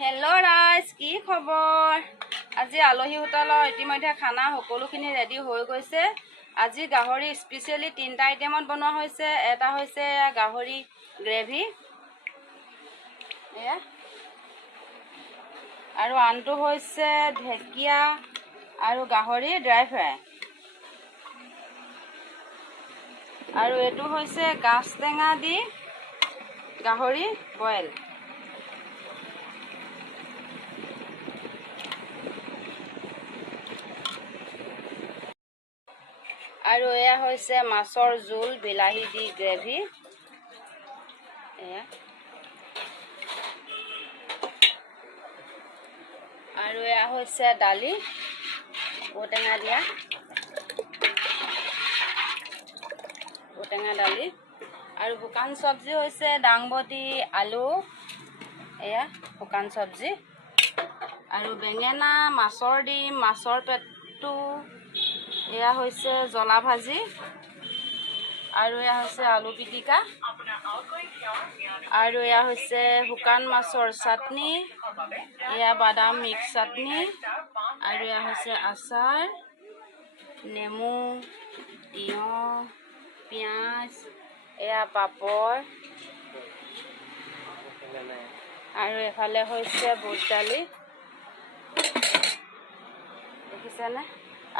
Hello' ৰাইজ, কি খবৰ? আজি আলহী হোটেলৰ ইতিমধ্যে খানা সকলোখিনি ৰেডি হৈ গৈছে। আজি গাহৰি স্পেচিয়েলি 3টা আইটেমত বনোৱা হৈছে। এটা হৈছে গাহৰি গ্ৰেভি, আৰু আনটো হৈছে ঢেকীয়া আৰু গাহৰি ড্ৰাই ফ্ৰাই, আৰু এইটো হৈছে গাজ টেঙা দি গাহৰি বইল। আৰু এয়া হৈছে মাছৰ জোল বিলাহী দি গ্ৰেভি। আৰু এয়া হৈছে দালি ঔটেঙা দিয়া, ঔটেঙা দালি। আৰু শুকান চব্জি হৈছে দাংবডি আলু, এয়া শুকান চব্জি। আৰু বেঙেনা, মাছৰ ডিম, মাছৰ পেটু, এয়া হৈছে জ্বলা ভাজি, আৰু এয়া হৈছে আলু পিটিকা, আৰু এয়া হৈছে শুকান মাছৰ চাটনি, এয়া বাদাম মিক্স চাটনি, আৰু এয়া হৈছে আচাৰ, নেমু, তিয়ঁহ, পিঁয়াজ, এয়া পাপৰ, আৰু এফালে হৈছে বুট দালি, দেখিছেনে?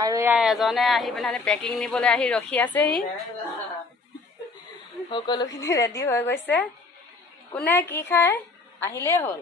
আৰু এয়া এজনে আহি পেলাই পেকিং নিবলৈ আহি ৰখি আছেহি। সকলোখিনি ৰেডি হৈ গৈছে। কোনে কি খায় আহিলেই হ'ল।